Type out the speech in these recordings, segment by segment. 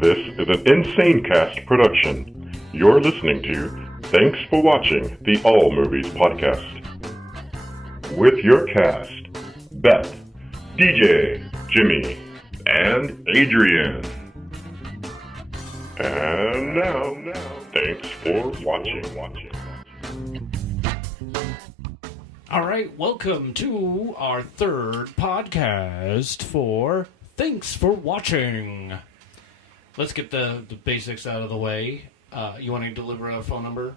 This is an Insane Cast production. You're listening to Thanks for Watching the All Movies Podcast. With your cast, Beth, DJ, Jimmy, and Adrian. And now, thanks for watching. All right, welcome to our third podcast for Thanks for Watching. Let's get the basics out of the way. You want to deliver a phone number?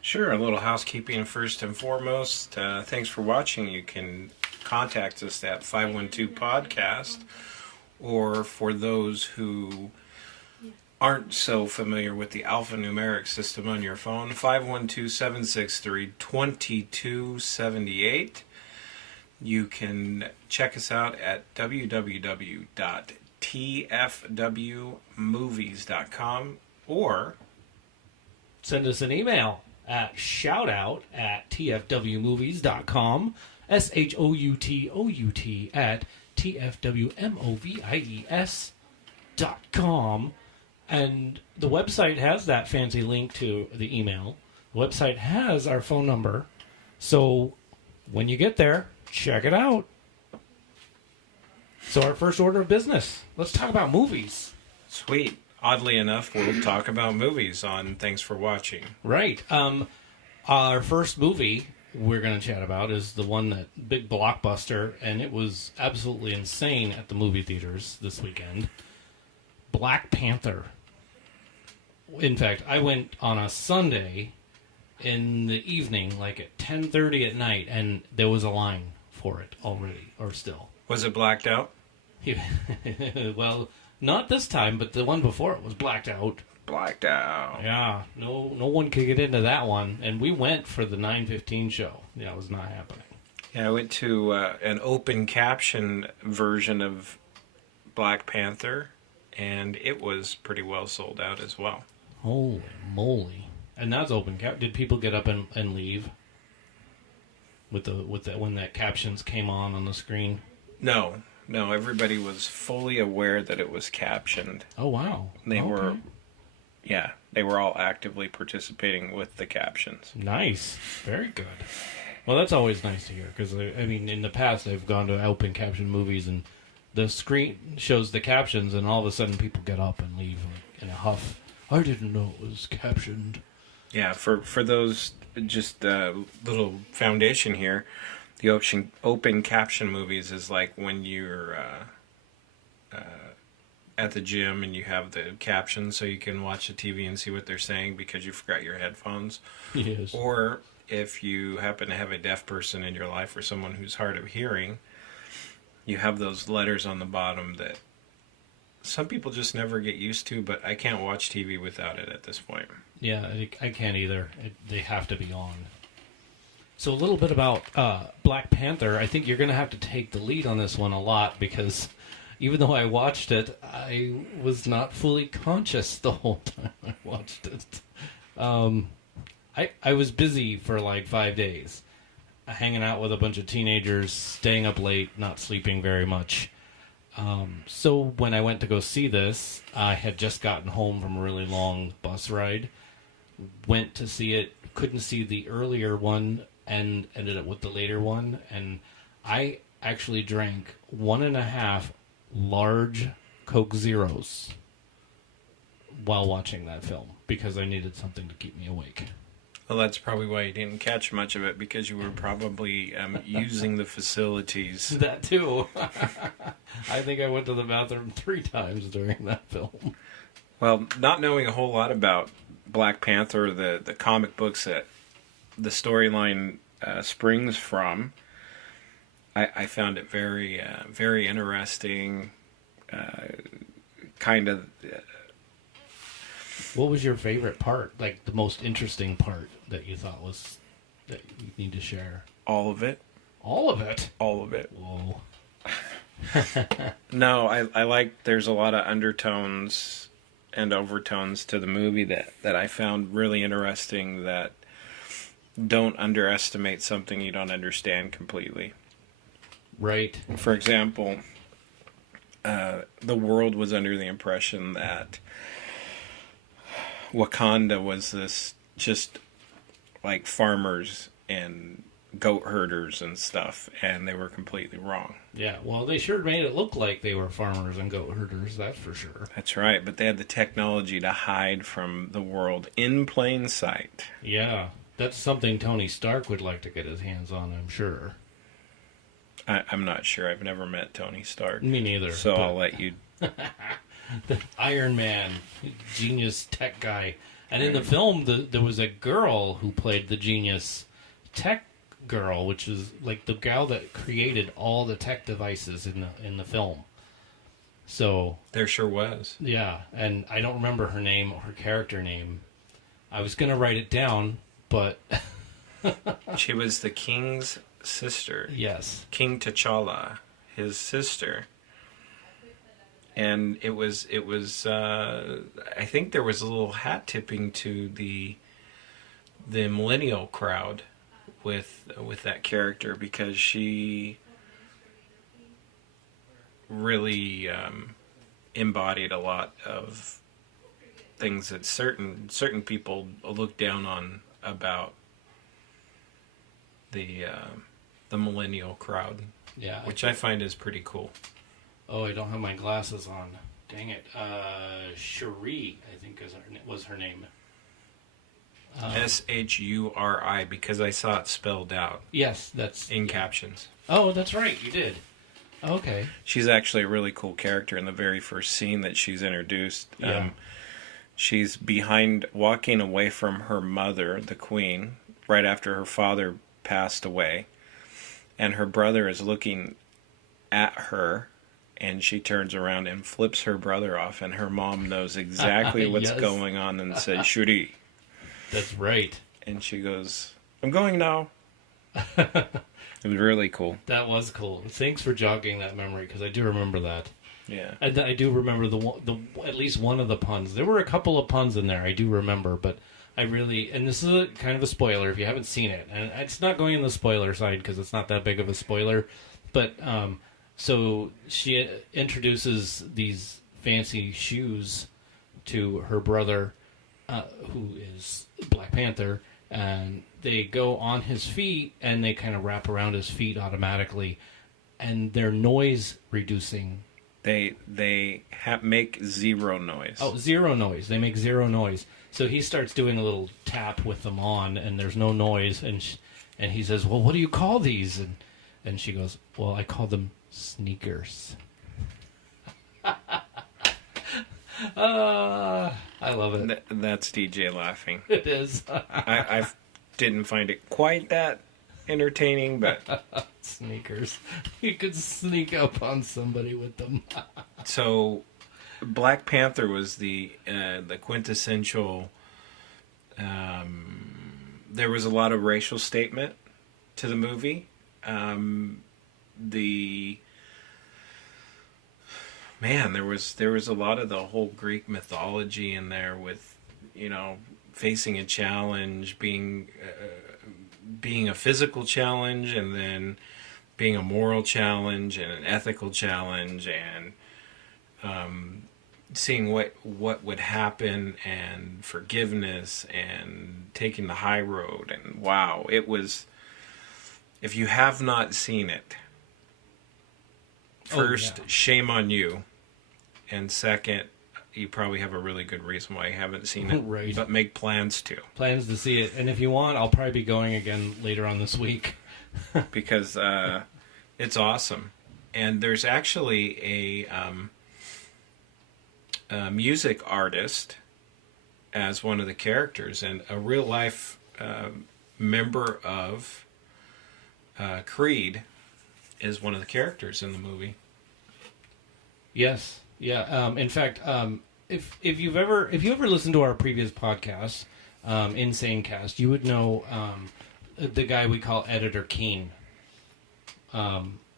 Sure, a little housekeeping first and foremost. Thanks for watching. You can contact us at 512-PODCAST, or for those who aren't so familiar with the alphanumeric system on your phone, 512-763-2278. You can check us out at www.tfwmovies.com or send us an email at shoutout@tfwmovies.com, shoutout at tfwmovies.com. And the website has that fancy link to the email. The website has our phone number. So when you get there, check it out. So our first order of business. Let's talk about movies. Sweet. Oddly enough, we'll talk about movies on Thanks for Watching. Right. Our first movie we're going to chat about is the one that big blockbuster, and it was absolutely insane at the movie theaters this weekend. Black Panther. In fact, I went on a Sunday in the evening, like at 10:30 at night, and there was a line for it already, or still. Was it blacked out? Well, not this time, but the one before it was blacked out. Blacked out. Yeah, no one could get into that one, and we went for the 9:15 show. Yeah, it was not happening. Yeah, I went to an open caption version of Black Panther, and it was pretty well sold out as well. Holy moly! And that's open cap. Did people get up and leave with the when that captions came on the screen? No, everybody was fully aware that it was captioned. Oh wow! They were all actively participating with the captions. Nice, very good. Well, that's always nice to hear, because I mean, in the past I've gone to open caption movies and the screen shows the captions, and all of a sudden people get up and leave in a huff. I didn't know it was captioned. Yeah, for those, just little foundation here, the open caption movies is like when you're at the gym and you have the captions so you can watch the TV and see what they're saying because you forgot your headphones. Yes. Or if you happen to have a deaf person in your life or someone who's hard of hearing, you have those letters on the bottom that some people just never get used to, but I can't watch TV without it at this point. Yeah, I can't either. They have to be on. So a little bit about Black Panther. I think you're going to have to take the lead on this one a lot, because even though I watched it, I was not fully conscious the whole time I watched it. I was busy for like 5 days, hanging out with a bunch of teenagers, staying up late, not sleeping very much. So when I went to go see this, I had just gotten home from a really long bus ride, went to see it, couldn't see the earlier one, and ended up with the later one, and I actually drank 1.5 large Coke Zeros while watching that film, because I needed something to keep me awake. Well, that's probably why you didn't catch much of it, because you were probably using the facilities. That too. I think I went to the bathroom 3 times during that film. Well, not knowing a whole lot about Black Panther, the comic books that the storyline springs from, I found it very, very interesting. Kind of. What was your favorite part? Like the most interesting part that you thought was that you need to share? All of it. All of it? All of it. Whoa. No, I like, there's a lot of undertones and overtones to the movie that I found really interesting, that don't underestimate something you don't understand completely. Right. For example, the world was under the impression that Wakanda was this just like farmers and goat herders and stuff, and they were completely wrong. Yeah, well, they sure made it look like they were farmers and goat herders, that's for sure. That's right, but they had the technology to hide from the world in plain sight. Yeah, that's something Tony Stark would like to get his hands on, I'm sure. I'm not sure. I've never met Tony Stark. Me neither. So but I'll let you... the Iron Man, genius tech guy. And in the film, there was a girl who played the genius tech girl, which is like the gal that created all the tech devices in the film. So There sure was. yeah, and I don't remember her name or her character name. I was gonna write it down, but She was the king's sister. yes, King T'Challa, his sister. And it was I think there was a little hat tipping to the millennial crowd with that character, because she really embodied a lot of things that certain people look down on about the millennial crowd, yeah. which I find is pretty cool. Oh, I don't have my glasses on. Dang it. Cherie, I think was her name. Shuri, because I saw it spelled out Yes, that's... in captions. Oh, that's right, you did. Okay. She's actually a really cool character in the very first scene that she's introduced. Yeah. She's walking away from her mother, the queen, right after her father passed away. And her brother is looking at her, and she turns around and flips her brother off, and her mom knows exactly what's Yes. going on and says, Shuri. That's right. And she goes, I'm going now. It was really cool. That was cool. Thanks for jogging that memory, because I do remember that. Yeah. And I do remember the at least one of the puns. There were a couple of puns in there, I do remember, but I really... And this is kind of a spoiler if you haven't seen it. And it's not going in the spoiler side, because it's not that big of a spoiler. But, so she introduces these fancy shoes to her brother, who is Black Panther, and they go on his feet, and they kind of wrap around his feet automatically, and they're noise reducing. They make zero noise. Oh, zero noise. They make zero noise. So he starts doing a little tap with them on, and there's no noise, and he says, well, what do you call these? And she goes, well, I call them sneakers. I love it. That's DJ laughing. It is. I didn't find it quite that entertaining, but Sneakers. You could sneak up on somebody with them. so Black Panther was the quintessential. There was a lot of racial statement to the movie. There was a lot of the whole Greek mythology in there, with facing a challenge, being a physical challenge, and then being a moral challenge and an ethical challenge, and seeing what would happen, and forgiveness, and taking the high road. And wow, it was... If you have not seen it, first, shame on you. And second, you probably have a really good reason why you haven't seen it. Right. But make plans to. Plans to see it. And if you want, I'll probably be going again later on this week. Because it's awesome. And there's actually a music artist as one of the characters, and a real life member of Creed is one of the characters in the movie. Yes. Yeah. In fact, if you ever listened to our previous podcast, Insane Cast, you would know the guy we call Editor Keen.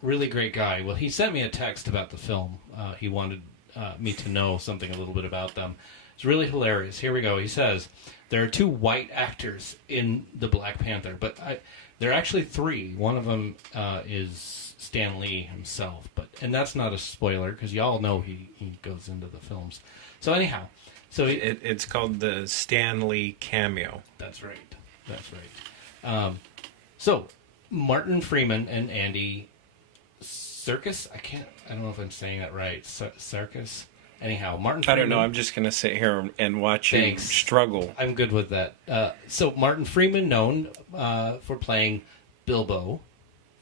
Really great guy. Well, he sent me a text about the film. He wanted me to know something a little bit about them. It's really hilarious. Here we go. He says, there are two white actors in the Black Panther, but There are actually 3. One of them is Stan Lee himself, and that's not a spoiler because y'all know he goes into the films. So anyhow, it's called the Stan Lee cameo. That's right. So Martin Freeman and Andy Serkis. I don't know if I'm saying that right. Serkis. Anyhow, Martin Freeman. I don't know. I'm just going to sit here and watch you struggle. I'm good with that. So Martin Freeman, known for playing Bilbo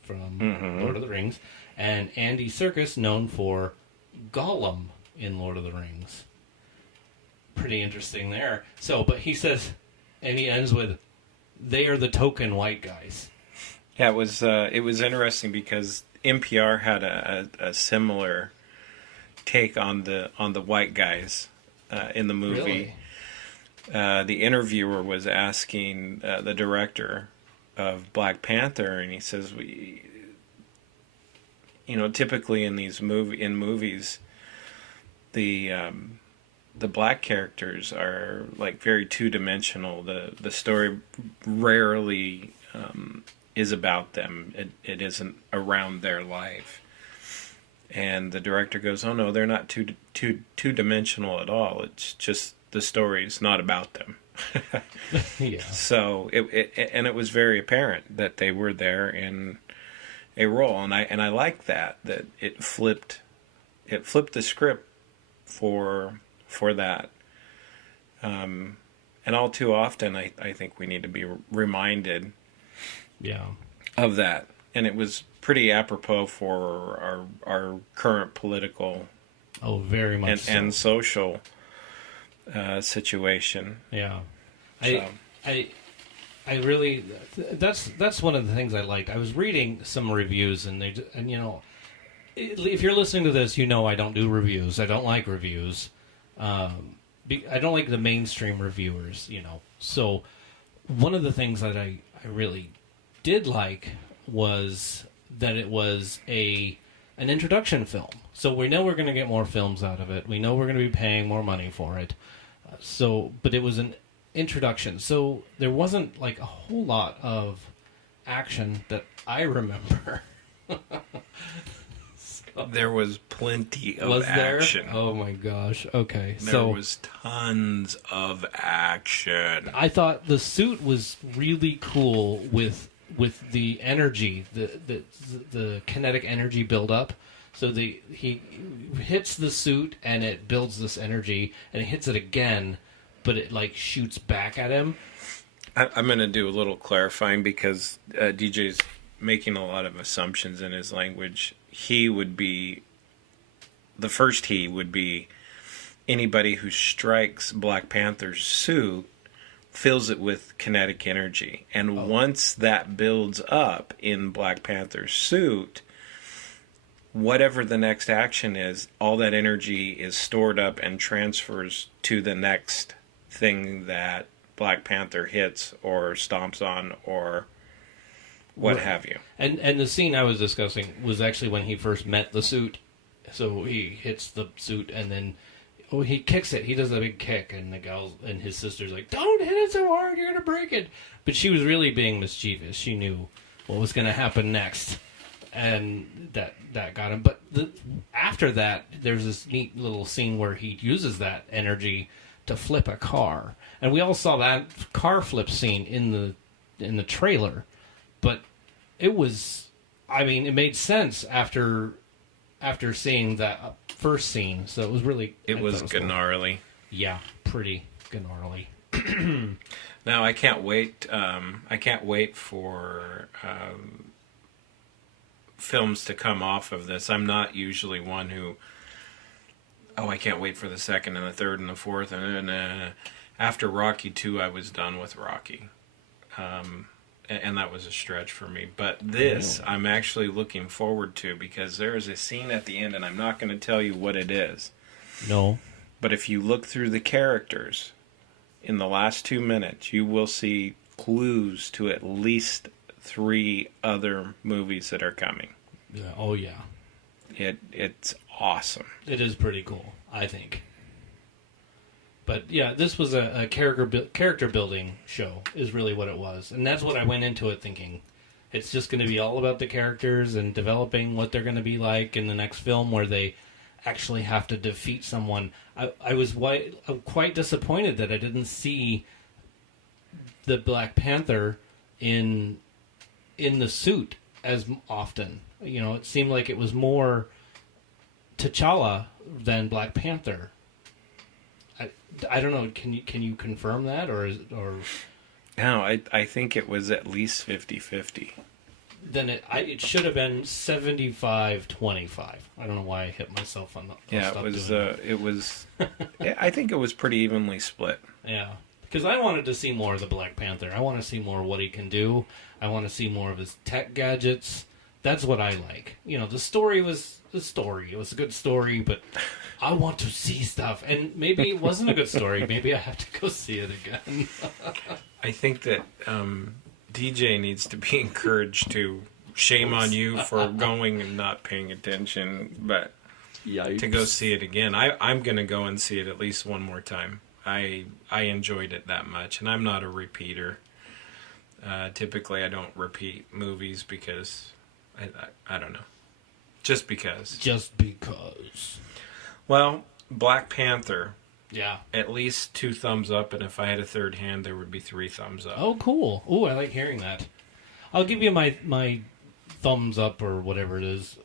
from Lord of the Rings, and Andy Serkis, known for Gollum in Lord of the Rings. Pretty interesting there. So, but he says, and he ends with, "They are the token white guys." Yeah, it was interesting because NPR had a similar take on the white guys in the movie. Really? The interviewer was asking the director of Black Panther, and he says, typically in these movies, the black characters are like very two-dimensional. The story rarely is about them. It isn't around their life. And the director goes, "Oh no, they're not two-dimensional at all. It's just the story is not about them." Yeah. So it was very apparent that they were there in a role, and I like that it flipped the script for that. And all too often, I think we need to be reminded of that. And it was pretty apropos for our current political very much and social situation. Yeah. So. I really that's one of the things I liked. I was reading some reviews and if you're listening to this, I don't do reviews. I don't like reviews. I don't like the mainstream reviewers, So one of the things that I really did like was that it was an introduction film. So we know we're going to get more films out of it. We know we're going to be paying more money for it. But it was an introduction. So there wasn't like a whole lot of action that I remember. There was plenty of action. There? Oh my gosh. Okay. There was tons of action. I thought the suit was really cool with the energy, the kinetic energy build up. So he hits the suit and it builds this energy, and he hits it again, but it like shoots back at him. I'm going to do a little clarifying because DJ's making a lot of assumptions in his language. The first he would be anybody who strikes Black Panther's suit fills it with kinetic energy. And once that builds up in Black Panther's suit, whatever the next action is, all that energy is stored up and transfers to the next thing that Black Panther hits or stomps on or what have you. And the scene I was discussing was actually when he first met the suit. So he hits the suit and then he kicks it. He does a big kick, and the girl and his sister's like, "Don't hit it so hard, you're gonna break it." But she was really being mischievous. She knew what was gonna happen next, and that got him. But after that, there's this neat little scene where he uses that energy to flip a car, and we all saw that car flip scene in the trailer. But it was, it made sense after seeing that first scene. So it was really... It was gnarly. Cool. Yeah, pretty gnarly. Now, I can't wait for films to come off of this. I'm not usually one who... I can't wait for the second and the third and the fourth. And after Rocky 2, I was done with Rocky. And that was a stretch for me. But this, I'm actually looking forward to, because there is a scene at the end, and I'm not going to tell you what it is. No. But if you look through the characters in the last 2 minutes, you will see clues to at least 3 other movies that are coming. Yeah. Oh, yeah. It's awesome. It is pretty cool, I think. But yeah, this was a character building show, is really what it was, and that's what I went into it thinking. it's just going to be all about the characters and developing what they're going to be like in the next film, where they actually have to defeat someone. I was quite disappointed that I didn't see the Black Panther in the suit as often. You know, it seemed like it was more T'Challa than Black Panther. I don't know. Can you confirm that or? No, I think it was at least 50-50. Then it should have been 75-25. I don't know why I hit myself on the. Yeah, it was. I think it was pretty evenly split. Yeah, because I wanted to see more of the Black Panther. I want to see more of what he can do. I want to see more of his tech gadgets. That's what I like. You know, the story was the story. It was a good story, but I want to see stuff. And maybe it wasn't a good story. Maybe I have to go see it again. I think that DJ needs to be encouraged to shame on you for going and not paying attention, but Yikes. to go see it again. I'm going to go and see it at least one more time. I enjoyed it that much, and I'm not a repeater. Typically, I don't repeat movies because I don't know. Just because. Just because. Well, Black Panther. Yeah. At least 2 thumbs up, and if I had a third hand, there would be 3 thumbs up. Oh, cool. Oh, I like hearing that. I'll give you my thumbs up or whatever it is.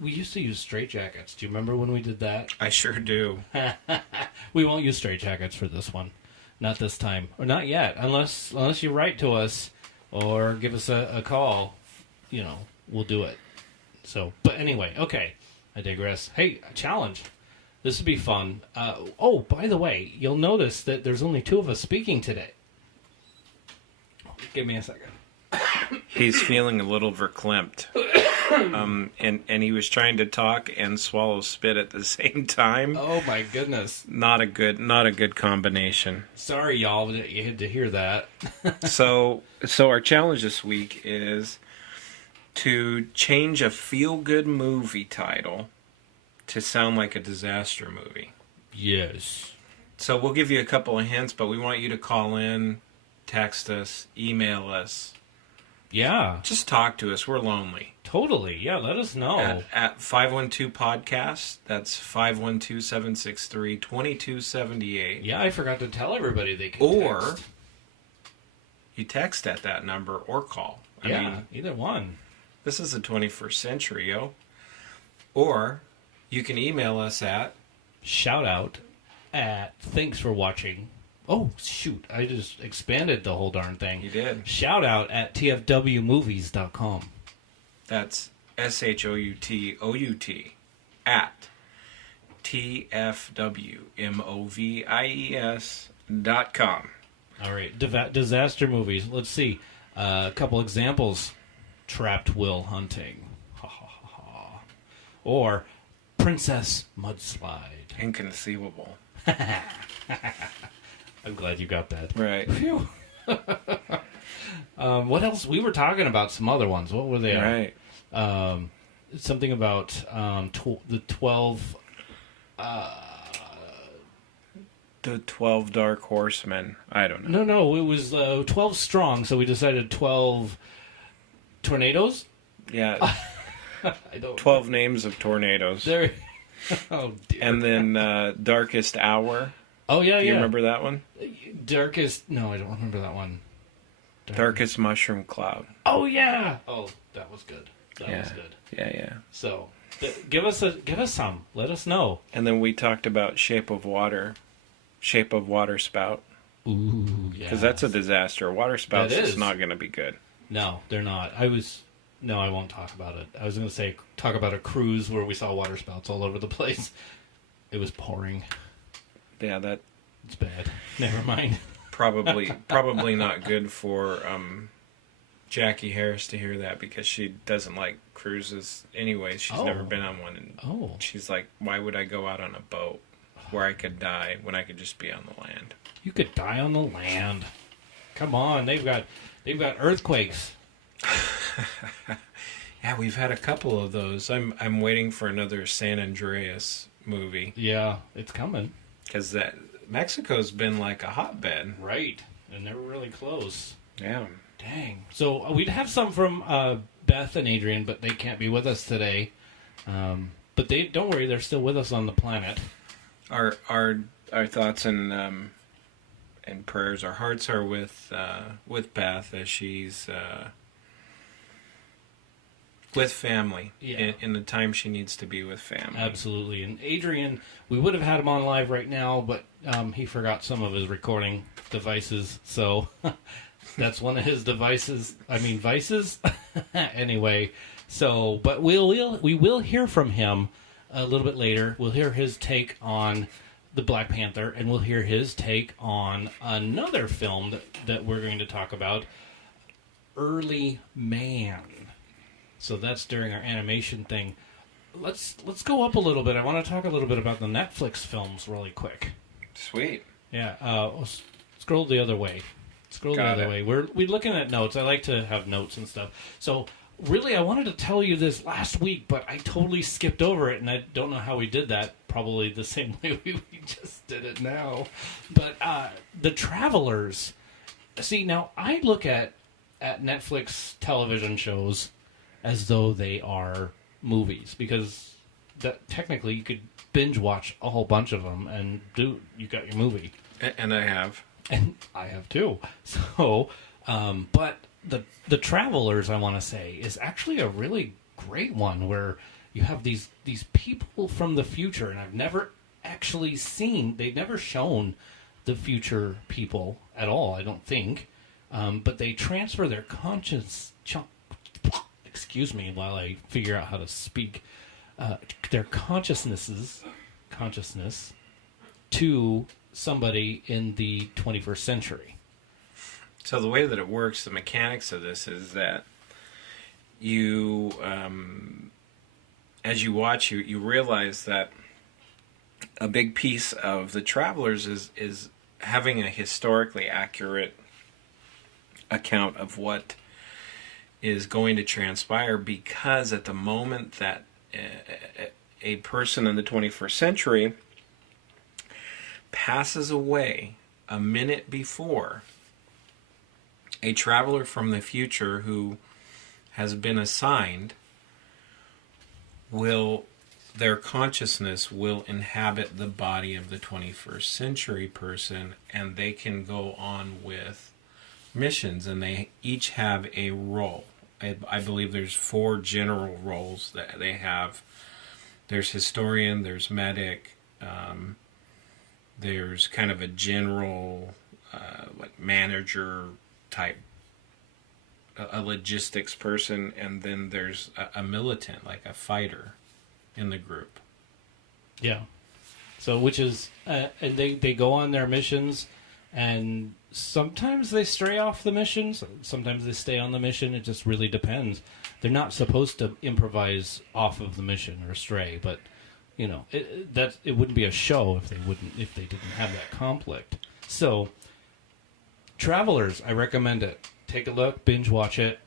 We used to use straitjackets. Do you remember when we did that? I sure do. We won't use straitjackets for this one. Not this time. Or not yet. Unless you write to us or give us a call. You know, we'll do it. So, but anyway, okay. I digress. Hey, a challenge. This would be fun. Oh, by the way, you'll notice that there's only 2 of us speaking today. Give me a second. He's feeling a little verklempt. And he was trying to talk and swallow spit at the same time. Oh my goodness. Not a good combination. Sorry, y'all, that you had to hear that. So our challenge this week is to change a feel-good movie title to sound like a disaster movie. Yes. So we'll give you a couple of hints, but we want you to call in, text us, email us. Yeah. Just talk to us. We're lonely. Totally. Yeah, let us know. At 512-podcast. That's 512-763-2278. Yeah, I forgot to tell everybody they can Or text. you text at that number or call. I mean, either one. this is the 21st century, yo. Or you can email us at Shout out at thanks for watching. Oh, shoot. I just expanded the whole darn thing. You did. Shout out at tfwmovies.com. That's SHOUTOUT at TFWMOVIES.com. All right. Disaster movies. Let's see. A couple examples. Trapped Will Hunting. Ha ha ha ha. Or Princess Mudslide. Inconceivable. I'm glad you got that. Right. Phew. What else? We were talking about some other ones. What were they? Right. Something about the 12. The 12 Dark Horsemen. I don't know. No, it was 12 strong. So we decided 12 tornadoes. Yeah. I don't. 12 names of tornadoes. There. Oh dear. And then Darkest Hour. Oh yeah, Do you yeah. remember that one? Darkest. No, I don't remember that one. Darkest Mushroom Cloud. Oh yeah. Oh, that was good. That was good. Yeah. So, give us some. Let us know. And then we talked about Shape of Water Spout. Ooh, yeah. Because that's a disaster. Water spouts That is is. not going to be good. No, they're not. No, I won't talk about it. I was going to talk about a cruise where we saw water spouts all over the place. It was pouring. Yeah, that It's bad. Never mind. probably not good for Jackie Harris to hear that because she doesn't like cruises anyway. She's never been on one. And she's like, why would I go out on a boat where I could die when I could just be on the land? You could die on the land. Come on, they've got earthquakes. Yeah, we've had a couple of those. I'm waiting for another San Andreas movie Yeah, it's coming. because that Mexico's been like a hotbed. Right, and they're really close. Yeah. Dang. So we'd have some from Beth and Adrian, but they can't be with us today. But they don't worry, they're still with us on the planet. Our thoughts and prayers, our hearts are with Beth as she's with family in the time she needs to be with family. Absolutely. And Adrian, we would have had him on live right now, but he forgot some of his recording devices, so that's one of his vices. Anyway, so but we will hear from him a little bit later. We'll hear his take on the Black Panther, and we'll hear his take on another film that we're going to talk about, Early Man. So that's during our animation thing. Let's go up a little bit. I want to talk a little bit about the Netflix films really quick. Sweet. Yeah. Scroll the other way. We're looking at notes. I like to have notes and stuff. So really, I wanted to tell you this last week, but I totally skipped over it, and I don't know how we did that. Probably the same way we just did it now. But The Travelers. See, now I look at Netflix television shows as though they are movies, because technically you could binge watch a whole bunch of them and you got your movie. And I have. And I have too. So, but the Travelers, I want to say, is actually a really great one where you have these people from the future, and I've never actually seen, they've never shown the future people at all, I don't think. But they transfer their excuse me while I figure out how to speak, their consciousness to somebody in the 21st century. So the way that it works, the mechanics of this is that you, as you watch, you realize that a big piece of The Travelers is having a historically accurate account of what is going to transpire, because at the moment that a person in the 21st century passes away, a minute before, a traveler from the future who has been assigned their consciousness will inhabit the body of the 21st century person, and they can go on with missions, and they each have a role. I believe there's 4 general roles that they have. There's historian, there's medic, there's kind of a general like manager type, a logistics person, and then there's a militant, like a fighter in the group. Yeah. So which is, and they go on their missions, and sometimes they stray off the missions, sometimes they stay on the mission. It just really depends. They're not supposed to improvise off of the mission or stray, but you know, it wouldn't be a show if they didn't have that conflict. So, Travelers, I recommend it. Take a look, binge watch it.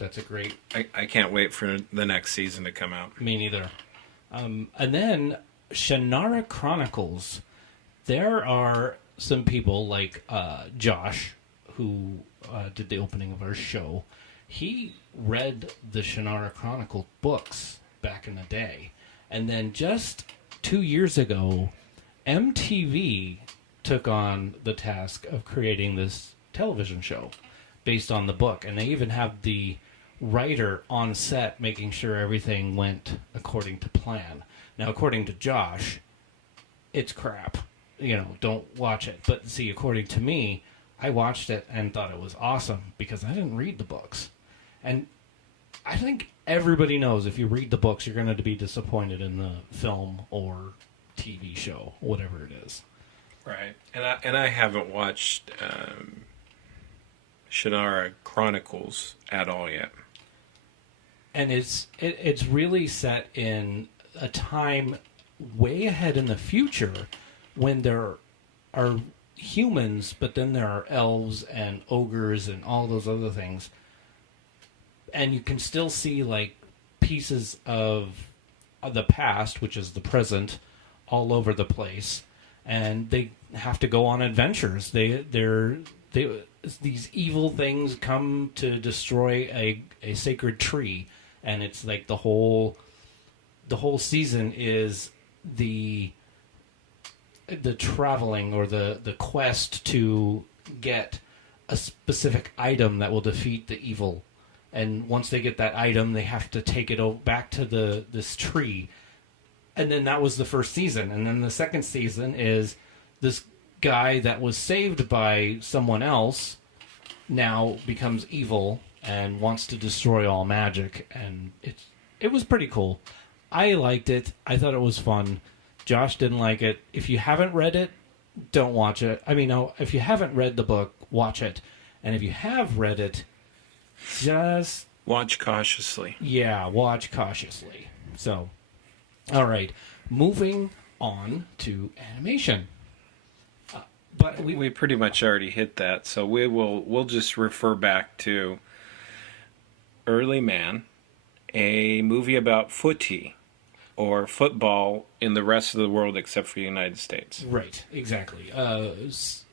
That's a great. I can't wait for the next season to come out. Me neither. And then Shannara Chronicles. There are some people like Josh, who did the opening of our show. He read the Shannara Chronicle books back in the day. And then just 2 years ago, MTV took on the task of creating this television show based on the book. And they even have the writer on set making sure everything went according to plan. Now, according to Josh, it's crap. You know, don't watch it. But see, according to me, I watched it and thought it was awesome because I didn't read the books. And I think everybody knows if you read the books, you're going to be disappointed in the film or TV show, whatever it is. Right. And I haven't watched Shannara Chronicles at all yet. And it's really set in a time way ahead in the future when there are humans, but then there are elves and ogres and all those other things. And you can still see like pieces of the past, which is the present, all over the place. And they have to go on adventures. these evil things come to destroy a sacred tree, and it's like the whole season is the traveling or the quest to get a specific item that will defeat the evil. And once they get that item, they have to take it back to this tree. And then that was the first season. And then the second season is this guy that was saved by someone else now becomes evil and wants to destroy all magic. And it was pretty cool. I liked it. I thought it was fun. Josh didn't like it. If you haven't read it, don't watch it. I mean, no, if you haven't read the book, watch it. And if you have read it, just... watch cautiously. Yeah, watch cautiously. So, all right. Moving on to animation. But we pretty much already hit that, so we'll just refer back to Early Man, a movie about footy, or football in the rest of the world except for the United States. Right, exactly.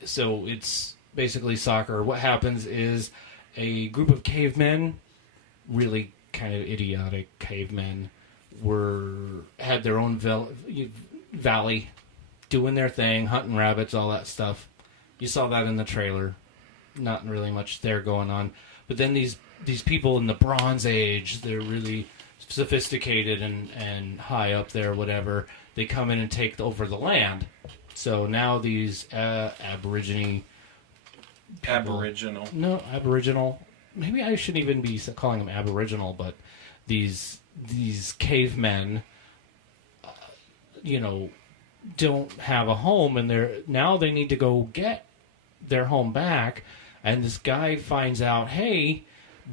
So it's basically soccer. What happens is a group of cavemen, really kind of idiotic cavemen, had their own valley, doing their thing, hunting rabbits, all that stuff. You saw that in the trailer. Not really much there going on. But then these people in the Bronze Age, they're really sophisticated and high up there, whatever. They come in and take over the land. So now these Aboriginal. No, Aboriginal. Maybe I shouldn't even be calling them Aboriginal, but these cavemen, don't have a home, and they need to go get their home back. And this guy finds out, hey,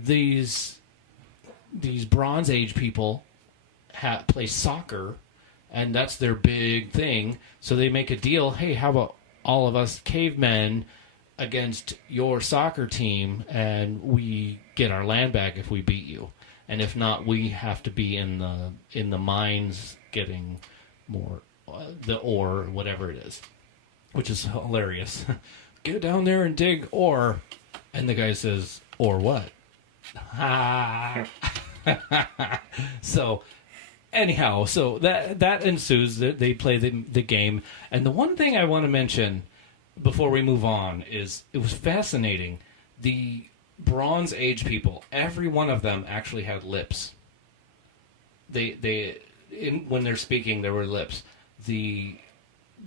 these Bronze Age people play soccer, and that's their big thing. So they make a deal. Hey, how about all of us cavemen against your soccer team, and we get our land back if we beat you, and if not, we have to be in the mines getting more the ore, whatever it is, which is hilarious. Get down there and dig ore, and the guy says, "Or what?" So anyhow, so that ensues. They play the game, and the one thing I want to mention before we move on is it was fascinating. The Bronze Age people, every one of them actually had lips. When they're speaking, there were lips. The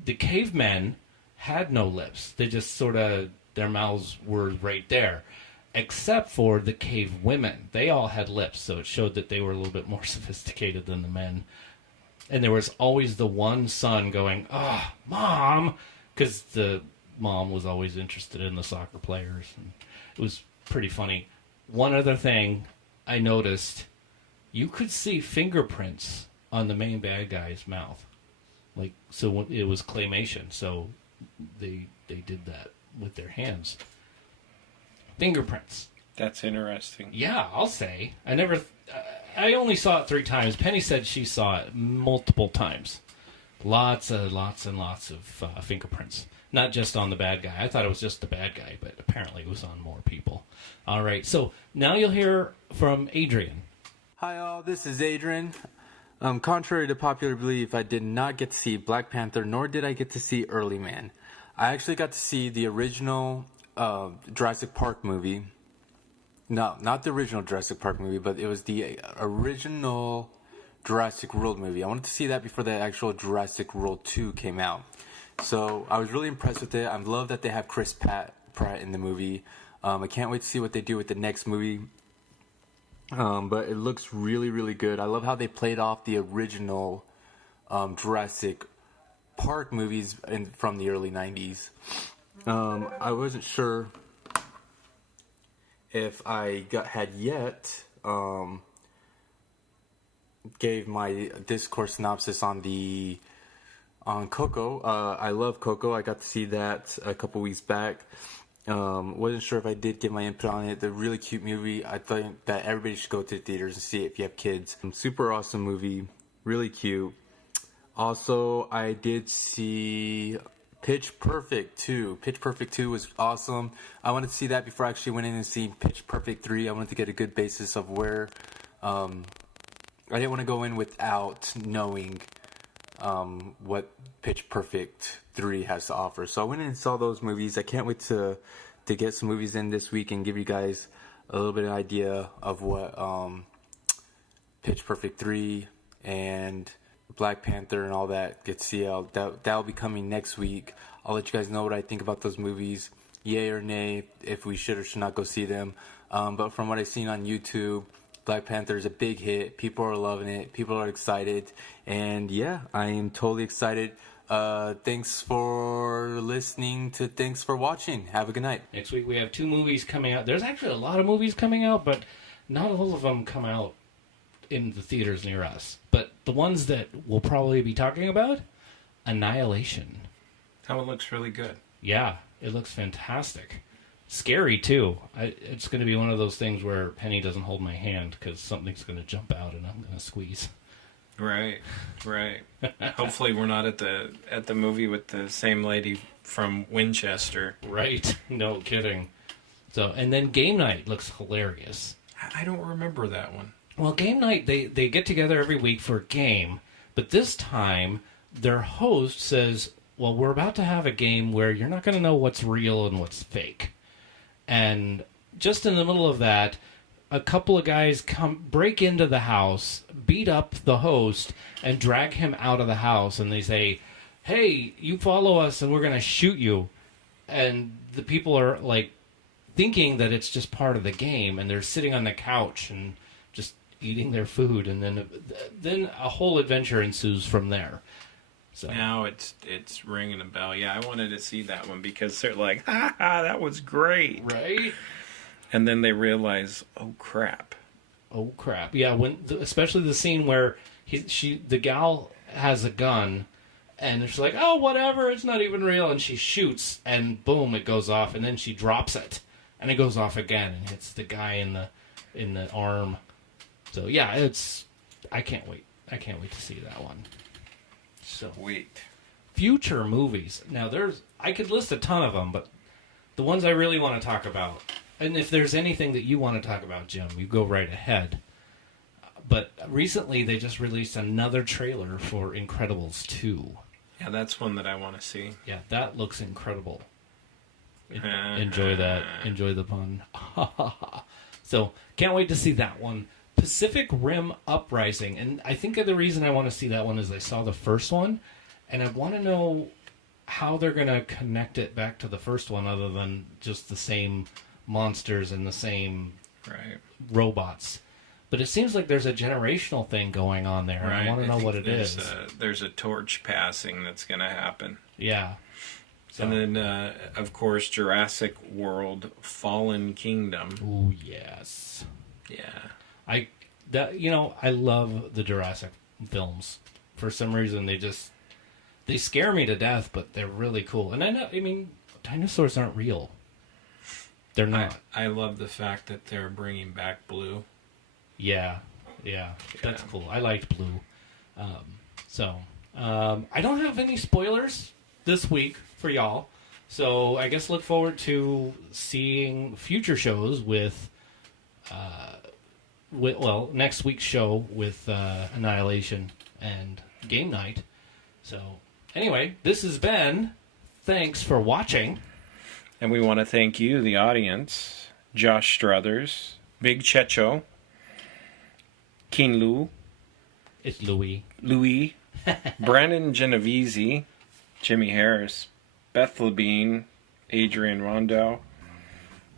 cavemen had no lips. They just sort of, their mouths were right there. Except for the cave women. They all had lips, so it showed that they were a little bit more sophisticated than the men. And there was always the one son going, "Oh, Mom," because the mom was always interested in the soccer players. And it was pretty funny. One other thing I noticed, you could see fingerprints on the main bad guy's mouth. So it was claymation, so they did that with their hands. Fingerprints. That's interesting. Yeah, I'll say. I only saw it 3 times. Penny said she saw it multiple times. Lots and lots of fingerprints. Not just on the bad guy. I thought it was just the bad guy, but apparently it was on more people. All right, so now you'll hear from Adrian. Hi all, this is Adrian. Contrary to popular belief, I did not get to see Black Panther, nor did I get to see Early Man. I actually got to see the original Jurassic Park movie. No, not the original Jurassic Park movie, but it was the original Jurassic World movie. I wanted to see that before the actual Jurassic World 2 came out. So I was really impressed with it. I love that they have Chris Pratt in the movie. I can't wait to see what they do with the next movie. But it looks really, really good. I love how they played off the original Jurassic Park movies from the early 90s. I wasn't sure if I had yet gave my Discord synopsis on Coco. I love Coco. I got to see that a couple weeks back. Wasn't sure if I did give my input on it. The really cute movie. I think that everybody should go to the theaters and see it if you have kids. Super awesome movie. Really cute. Also, I did see Pitch Perfect 2. Pitch Perfect 2 was awesome. I wanted to see that before I actually went in and seen Pitch Perfect 3. I wanted to get a good basis of where... I didn't want to go in without knowing what Pitch Perfect 3 has to offer. So I went in and saw those movies. I can't wait to get some movies in this week and give you guys a little bit of idea of what Pitch Perfect 3 and Black Panther and all that get to see. That'll be coming next week. I'll let you guys know what I think about those movies, yay or nay, if we should or should not go see them. But from what I've seen on YouTube, Black Panther is a big hit. People are loving it. People are excited. And yeah, I am totally excited. Thanks for listening to Thanks for Watching. Have a good night. Next week we have 2 movies coming out. There's actually a lot of movies coming out, but not all of them come out in the theaters near us. But the ones that we'll probably be talking about, Annihilation. That one looks really good. Yeah, it looks fantastic. Scary, too. It's going to be one of those things where Penny doesn't hold my hand because something's going to jump out and I'm going to squeeze. Right. Hopefully we're not at the movie with the same lady from Winchester. Right. No kidding. So, and then Game Night looks hilarious. I don't remember that one. Well, Game Night, they get together every week for a game, but this time their host says, well, we're about to have a game where you're not going to know what's real and what's fake. And just in the middle of that, a couple of guys break into the house, beat up the host, and drag him out of the house. And they say, hey, you follow us and we're going to shoot you. And the people are like thinking that it's just part of the game. And they're sitting on the couch and just eating their food. And then a whole adventure ensues from there. So now it's ringing a bell. Yeah, I wanted to see that one because they're like, ha, that was great. Right? And then they realize, oh crap. Yeah, especially the scene where the gal has a gun and she's like, oh, whatever, it's not even real. And she shoots and boom, it goes off. And then she drops it and it goes off again and hits the guy in the arm. So yeah, I can't wait. I can't wait to see that one. So wait. Future movies. Now I could list a ton of them, but the ones I really want to talk about, and if there's anything that you want to talk about, Jim, you go right ahead. But recently they just released another trailer for Incredibles 2. Yeah, that's one that I want to see. Yeah, that looks incredible. Enjoy that. Enjoy the pun. So, can't wait to see that one. Pacific Rim Uprising. And I think the reason I want to see that one is I saw the first one, and I want to know how they're going to connect it back to the first one other than just the same monsters and the same robots. But it seems like there's a generational thing going on there. Right. I want to know what it is. There's a torch passing that's going to happen. Yeah. So. And then, of course, Jurassic World Fallen Kingdom. Oh, yes. Yeah. I love the Jurassic films. For some reason, they scare me to death, but they're really cool. And I mean, dinosaurs aren't real. They're not. I love the fact that they're bringing back Blue. Yeah, that's cool. I liked Blue. I don't have any spoilers this week for y'all. So I guess look forward to seeing future shows with next week's show with Annihilation and Game Night. So anyway, this has been Thanks for Watching. And we want to thank you, the audience, Josh Struthers, Big Checho, King Lou. It's Louis. Brandon Genovese, Jimmy Harris, Beth Labine, Adrian Rondo,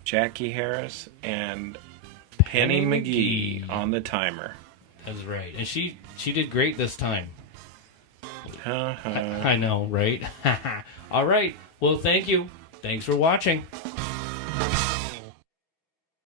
Jackie Harris, and Penny McGee on the timer. That's right. And she did great this time. Uh-huh. I know, right? All right. Well, thank you. Thanks for watching.